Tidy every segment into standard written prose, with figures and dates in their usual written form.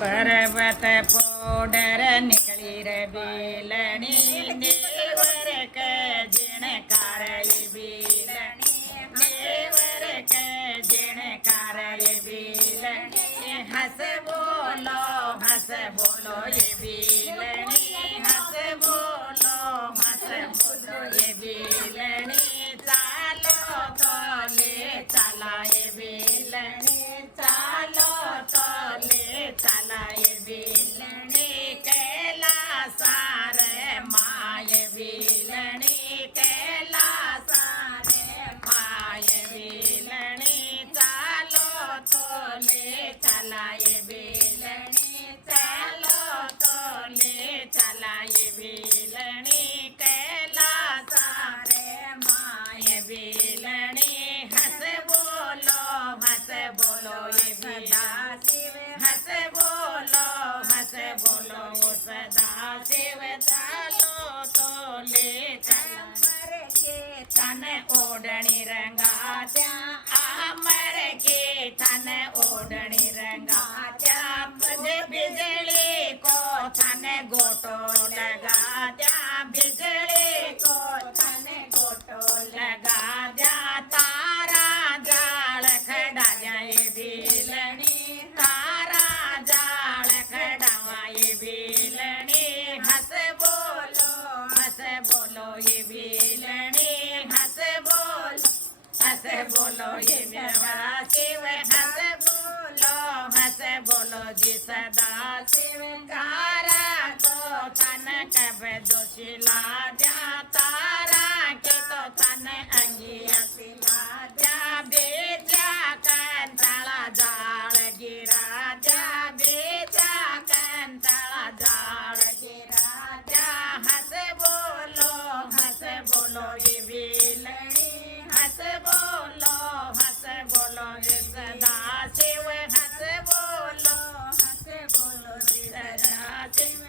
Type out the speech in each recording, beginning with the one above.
पर्वत पोडर निकली रे बेलनी नेवर के जिणकार बेलनी नेवर के जिणकार बेलनी हंस बोलो ये बेलनी हंस बोलो ये बेलनी चालो तो ले चला ये बेलनी चालो तो ले चला ये बेलनी कैलासार माय बेलनी कैलासार माय बेलनी चालो तो ले चला ये बेलनी चालो तो ले चला ये बेलनी कैलासार माय बेलनी हंस बोलो ये बेलनी हंस बोलो सदा शिव चालो तो ले अमर के तन ओढ़नी रंगा त्या अमर के तन ओढ़नी रंगा त्या बिजली को तन गोटो लगा त्या बिजली को तन गोटो लगा त्या तारा जाल खड़ा जाए बेलनी तारा जाल खड़ावाए बेलनी हंस बोलो ये बेलनी हंस बोलो ये मेरा शिव हंस बोलो जी सदा शिव तारा तो तन कब दोषिला जा तारा के तो तन अंगिया सिला जा बेचा कंटाला जाल गिरा जा बेचा कंटाला जाल गिरा जा हंस बोलो ये बेलनी हंस बोलो ये सदा शिव हंस बोलो ये सदा शिव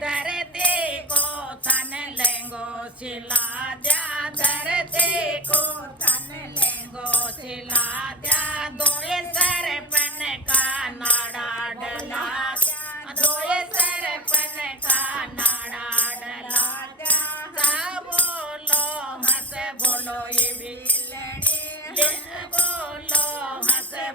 धरती को तन लेंगो सिला जा धरती को तन लेंगो सिला जा दोए सरपन का नाड़ा डला दोए सरपन का नाड़ा डला जा हंस बोलो ये बेलनी हंस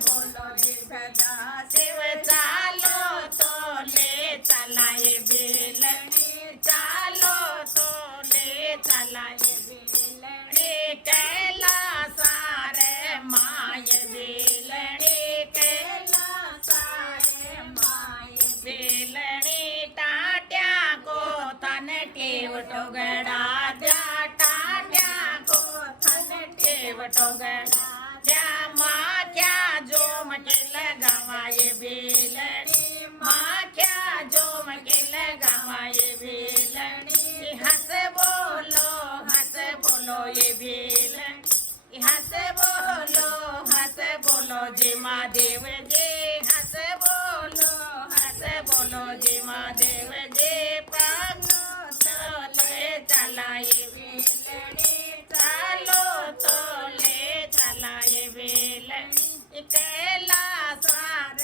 बोलो ये सदा शिव चालो तो ले चला ये बेलनी चालो तो ले चला ये बेलनी कैलासार माय बेलनी कैलासार माय बेलनी टाट्या को तन टेव टोगड़ा द्या टाट्या को तन टेव टोगड़ा द्या माँ क्या जोम के लगावाए बेलनी माँ क्या जोम के लगावाए बेलनी हंस बोलो ये बेलनी हंस बोलो जी महादेव जी हंस बोलो जी महादेव जी पागो तो ले चला ये बेलनी चालो तो ले चला ये बेलनी कैलासार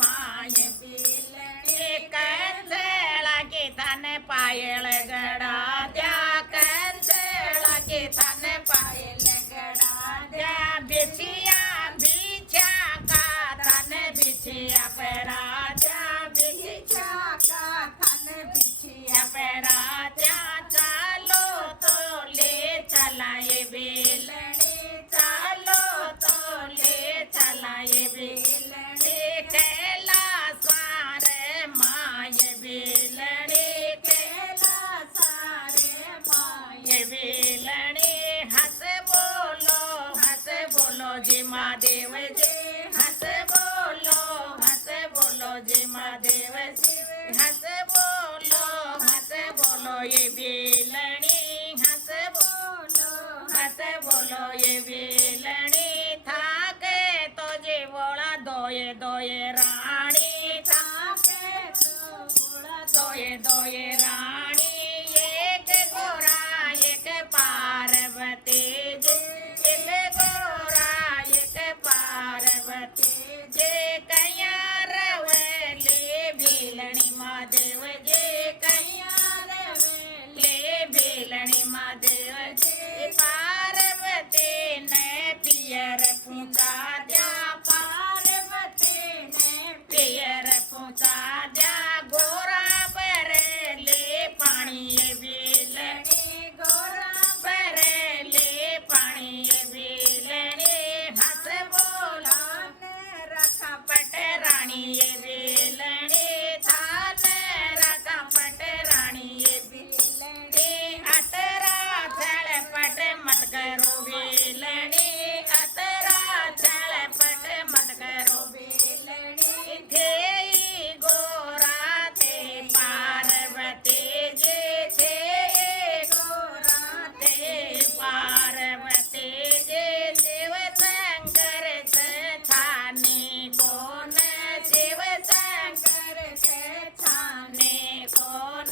माय बेलनी कंसेला की तन पायल गड़ा द्या कंसेला की तन पायल गड़ा द्या बिछिया का तन बिछिया पैरा द्या बिछिया का तन बिछिया पैरा द्या चालो तो ले चला ये बेलनी चालो तो ले चला ये बेलनी कैलासार माय बेलनी कैलासार माय बेलनी हंस बोलो जी महादेव जी हंस बोलो जी महादेव जी हंस बोलो ये बेलनी हंस बोलो ये बेलनी थाके तो जी बोला दोये रानी थाके तो बोला दोये रानी एक गोरा एक पार्वती जी एक गोरा एक पार्वती जी कया रवली राणी ये वेलणे थान राजा पटराणी ये वेलणे अतरा झळपट मत करो वेलणे अतरा झळपट मत करो वेलणे थे गोरा थे पार्वती जे थे गोरा थे पार्वती जे देव शंकर छाने कोण शिव शंकर छाने कोण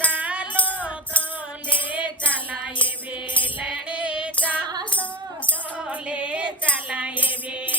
चालो तोले चला ये वेलणे चालो तोले चला ये वेलणे